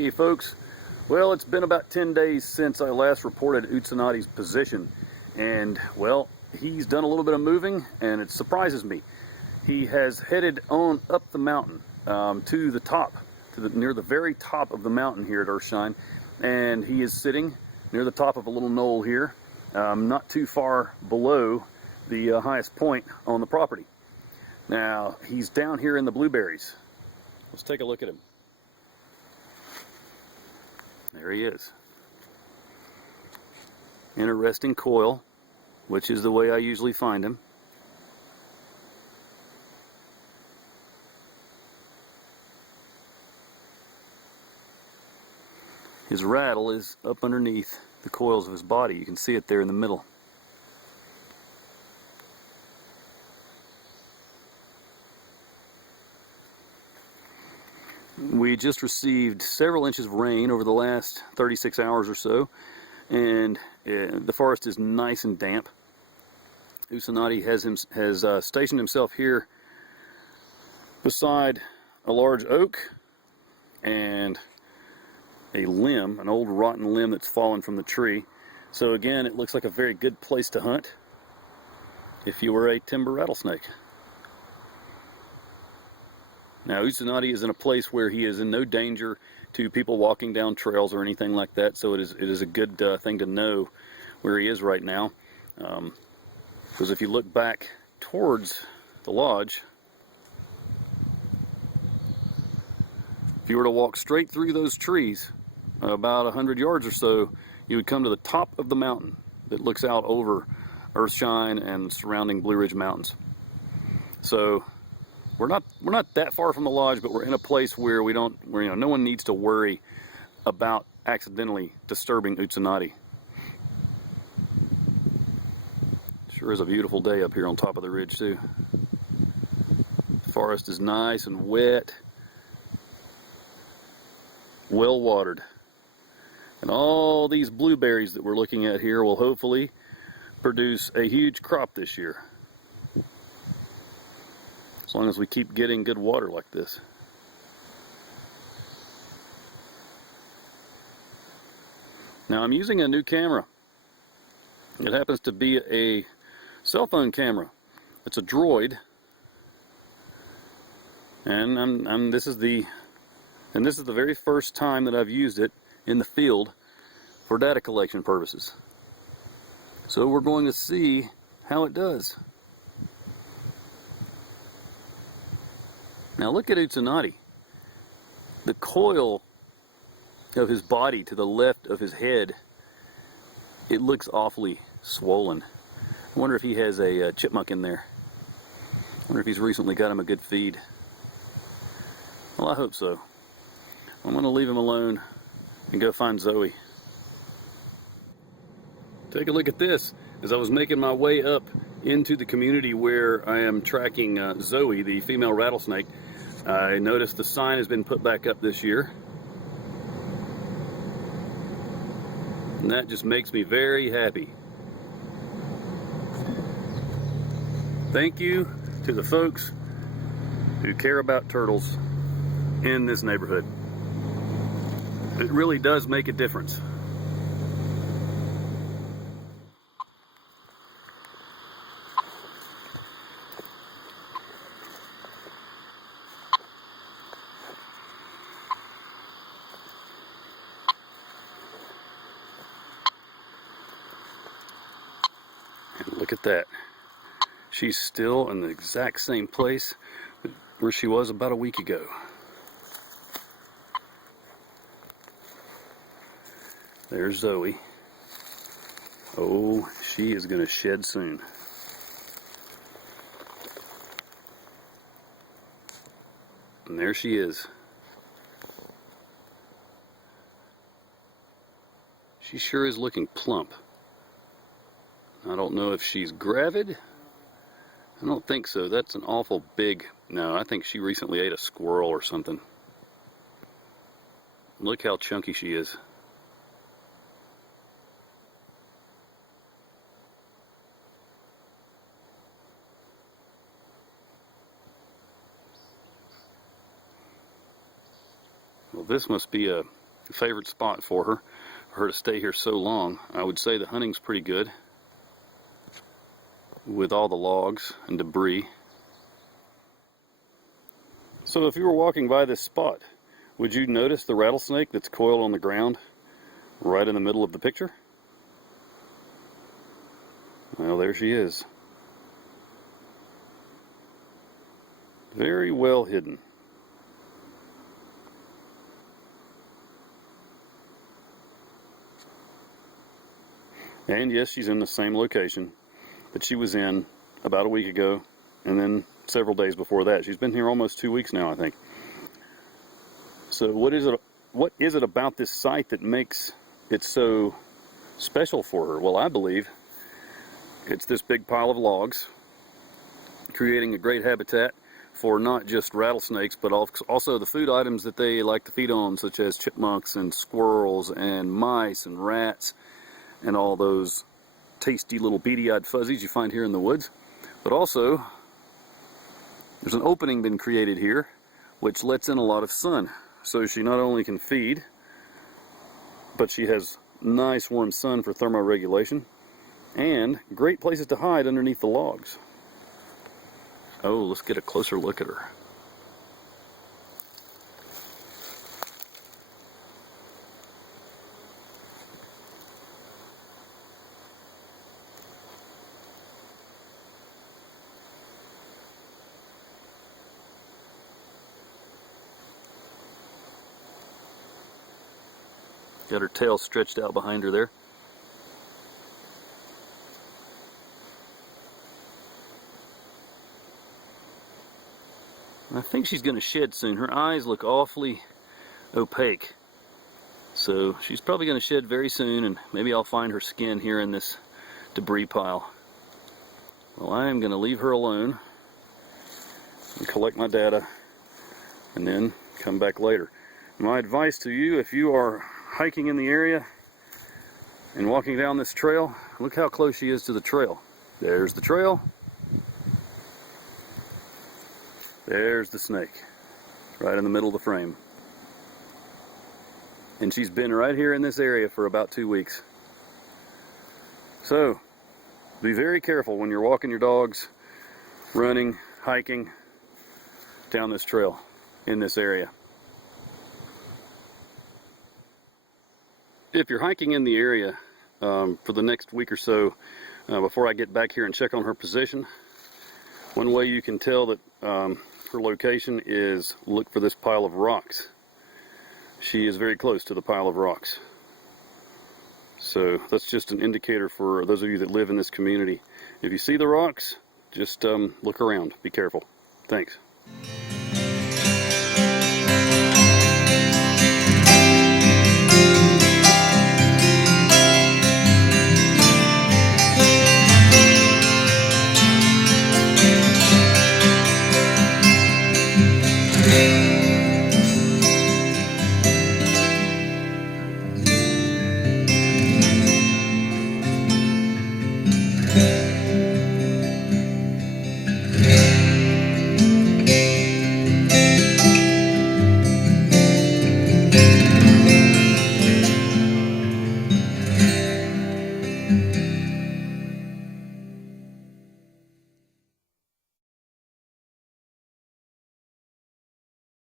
Hey folks, well, it's been about 10 days since I last reported Utsunadi's position, and well, he's done a little bit of moving and it surprises me. He has headed on up the mountain to the top, near the very top of the mountain here at Earthshine, and he is sitting near the top of a little knoll here, not too far below the highest point on the property. Now, he's down here in the blueberries. Let's take a look at him. There he is. Interesting coil, which is the way I usually find him. His rattle is up underneath the coils of his body. You can see it there in the middle. We just received several inches of rain over the last 36 hours or so, and the forest is nice and damp. Utsunadi has stationed himself here beside a large oak and a limb, an old rotten limb that's fallen from the tree. So again, it looks like a very good place to hunt if you were a timber rattlesnake. Now, Utsunadi is in a place where he is in no danger to people walking down trails or anything like that, so it is a good thing to know where he is right now. Because if you look back towards the lodge, if you were to walk straight through those trees, about 100 yards or so, you would come to the top of the mountain that looks out over Earthshine and surrounding Blue Ridge Mountains. So we're not that far from the lodge, but we're in a place where no one needs to worry about accidentally disturbing Utsunadi. Sure is a beautiful day up here on top of the ridge too. The forest is nice and wet, well watered. And all these blueberries that we're looking at here will hopefully produce a huge crop this year, as long as we keep getting good water like this. Now, I'm using a new camera. It happens to be a cell phone camera. It's a Droid, and this is the very first time that I've used it in the field for data collection purposes. So we're going to see how it does. Now look at Utsunadi. The coil of his body to the left of his head, it looks awfully swollen. I wonder if he has a chipmunk in there. I wonder if he's recently got him a good feed. Well, I hope so. I'm going to leave him alone and go find Zoe. Take a look at this. As I was making my way up into the community where I am tracking Zoe, the female rattlesnake, I noticed the sign has been put back up this year. And that just makes me very happy. Thank you to the folks who care about turtles in this neighborhood. It really does make a difference. And look at that. She's still in the exact same place where she was about a week ago. There's Zoe. Oh, she is going to shed soon. And there she is. She sure is looking plump. I don't know if she's gravid. I don't think so. That's an awful big... No, I think she recently ate a squirrel or something. Look how chunky she is. Well, this must be a favorite spot for her to stay here so long. I would say the hunting's pretty good with all the logs and debris. So if you were walking by this spot, would you notice the rattlesnake that's coiled on the ground right in the middle of the picture? Well, there she is. Very well hidden. And yes, she's in the same location that she was in about a week ago, and then several days before that. She's been here almost 2 weeks now, I think. So what is it about this site that makes it so special for her? Well, I believe it's this big pile of logs, creating a great habitat for not just rattlesnakes, but also the food items that they like to feed on, such as chipmunks and squirrels and mice and rats and all those tasty little beady-eyed fuzzies you find here in the woods. But also, there's an opening been created here which lets in a lot of sun. So she not only can feed, but she has nice warm sun for thermoregulation and great places to hide underneath the logs. Oh, let's get a closer look at her. Got her tail stretched out behind her there. I think she's going to shed soon. Her eyes look awfully opaque. So she's probably going to shed very soon, and maybe I'll find her skin here in this debris pile. Well, I am going to leave her alone and collect my data and then come back later. My advice to you, if you are hiking in the area and walking down this trail, look how close she is to the trail. There's the trail. There's the snake, right in the middle of the frame. And she's been right here in this area for about 2 weeks. So, be very careful when you're walking your dogs, running, hiking down this trail in this area. If you're hiking in the area for the next week or so, before I get back here and check on her position, one way you can tell that her location is look for this pile of rocks. She is very close to the pile of rocks. So that's just an indicator for those of you that live in this community. If you see the rocks, just look around. Be careful. Thanks.